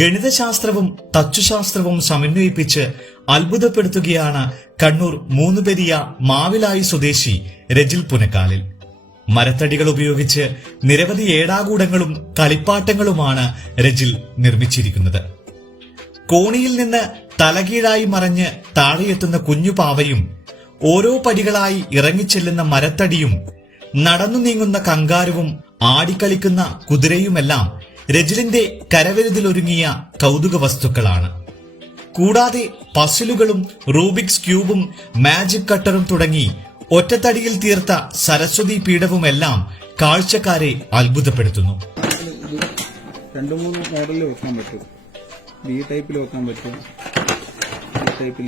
ഗണിതശാസ്ത്രവും തച്ചുശാസ്ത്രവും സമന്വയിപ്പിച്ച് അത്ഭുതപ്പെടുത്തുകയാണ് കണ്ണൂർ മൂന്നുപെരിയ മാവിലായി സ്വദേശി രജിൽ പുനക്കാലിൽ. മരത്തടികൾ ഉപയോഗിച്ച് നിരവധി ഏടാകൂടങ്ങളും കളിപ്പാട്ടങ്ങളുമാണ് രജിൽ നിർമ്മിച്ചിരിക്കുന്നത്. കോണിയിൽ നിന്ന് തലകീഴായി മറഞ്ഞ് താഴെയെത്തുന്ന കുഞ്ഞുപാവയും ഓരോ പടികളായി ഇറങ്ങിച്ചെല്ലുന്ന മരത്തടിയും നടന്നു നീങ്ങുന്ന കങ്കാരുവും ആടിക്കളിക്കുന്ന കുതിരയുമെല്ലാം രജിലിന്റെ കരവിരുതിലൊരുങ്ങിയ കൗതുക വസ്തുക്കളാണ്. കൂടാതെ പസിലുകളും റൂബിക്സ് ക്യൂബും മാജിക് കട്ടറും തുടങ്ങി ഒറ്റത്തടിയിൽ തീർത്ത സരസ്വതി പീഠവുമെല്ലാം കാഴ്ചക്കാരെ അത്ഭുതപ്പെടുത്തുന്നു. 2-3 മോഡലിൽ വെക്കാൻ പറ്റും. ഈ ടൈപ്പിൽ വെക്കാൻ പറ്റും.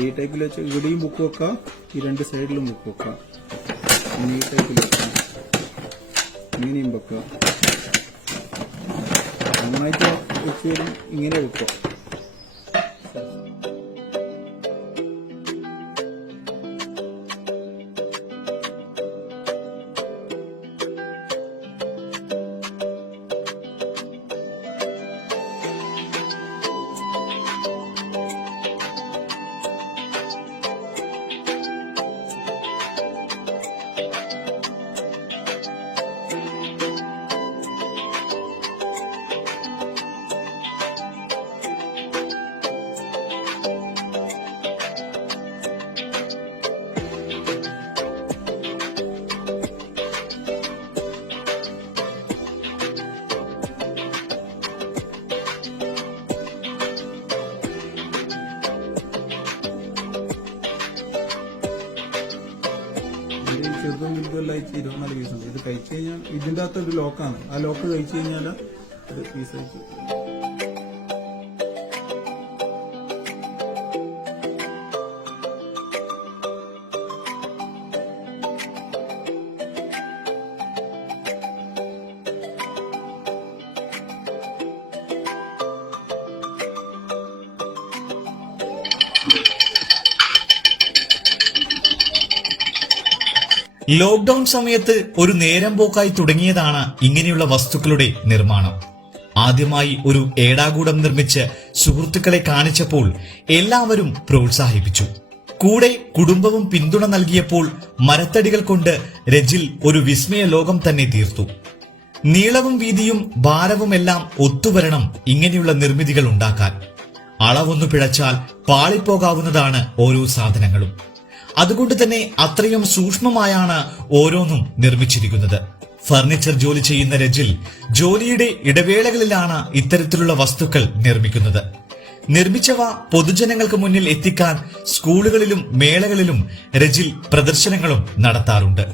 ഈ ടൈപ്പിൽ വെച്ച് ഇവിടെയും ബുക്ക് വെക്കാം, ഈ 2 സൈഡിലും ബുക്ക് വെക്കാം. ഈ ടൈപ്പിൽ വെക്കാം, ഇങ്ങനെയും വെക്കാം. നന്നായിട്ട് വെച്ച് വരും, ഇങ്ങനെ വെക്കാം. ചെറുതും വലുതുമെല്ലാം 24 പീസുണ്ട്. ഇത് കഴിച്ചു കഴിഞ്ഞാൽ ഇതിന്റെ അകത്ത് ഒരു ലോക്കാണ്. ആ ലോക്ക് കഴിച്ചു കഴിഞ്ഞാൽ ഒരു പീസ് അയച്ചു. ലോക്ക്ഡൌൺ സമയത്ത് ഒരു നേരം പോക്കായി തുടങ്ങിയതാണ് ഇങ്ങനെയുള്ള വസ്തുക്കളുടെ നിർമ്മാണം. ആദ്യമായി ഒരു ഏടാകൂടം നിർമ്മിച്ച് സുഹൃത്തുക്കളെ കാണിച്ചപ്പോൾ എല്ലാവരും പ്രോത്സാഹിപ്പിച്ചു. കൂടെ കുടുംബവും പിന്തുണ നൽകിയപ്പോൾ മരത്തടികൾ കൊണ്ട് രജിൽ ഒരു വിസ്മയ ലോകം തന്നെ തീർത്തു. നീളവും വീതിയും ഭാരവുമെല്ലാം ഒത്തുവരണം ഇങ്ങനെയുള്ള നിർമ്മിതികൾ ഉണ്ടാക്കാൻ. അളവൊന്നു പിഴച്ചാൽ പാളിപ്പോകാവുന്നതാണ് ഓരോ സാധനങ്ങളും. അതുകൊണ്ട് തന്നെ അത്രയും സൂക്ഷ്മമായാണ് ഓരോന്നും നിർമ്മിച്ചിരിക്കുന്നത്. ഫർണിച്ചർ ജോലി ചെയ്യുന്ന രജിൽ ജോലിയുടെ ഇടവേളകളിലാണ് ഇത്തരത്തിലുള്ള വസ്തുക്കൾ നിർമ്മിക്കുന്നത്. നിർമ്മിച്ചവ പൊതുജനങ്ങൾക്ക് മുന്നിൽ എത്തിക്കാൻ സ്കൂളുകളിലും മേളകളിലും രജിൽ പ്രദർശനങ്ങളും നടത്താറുണ്ട്.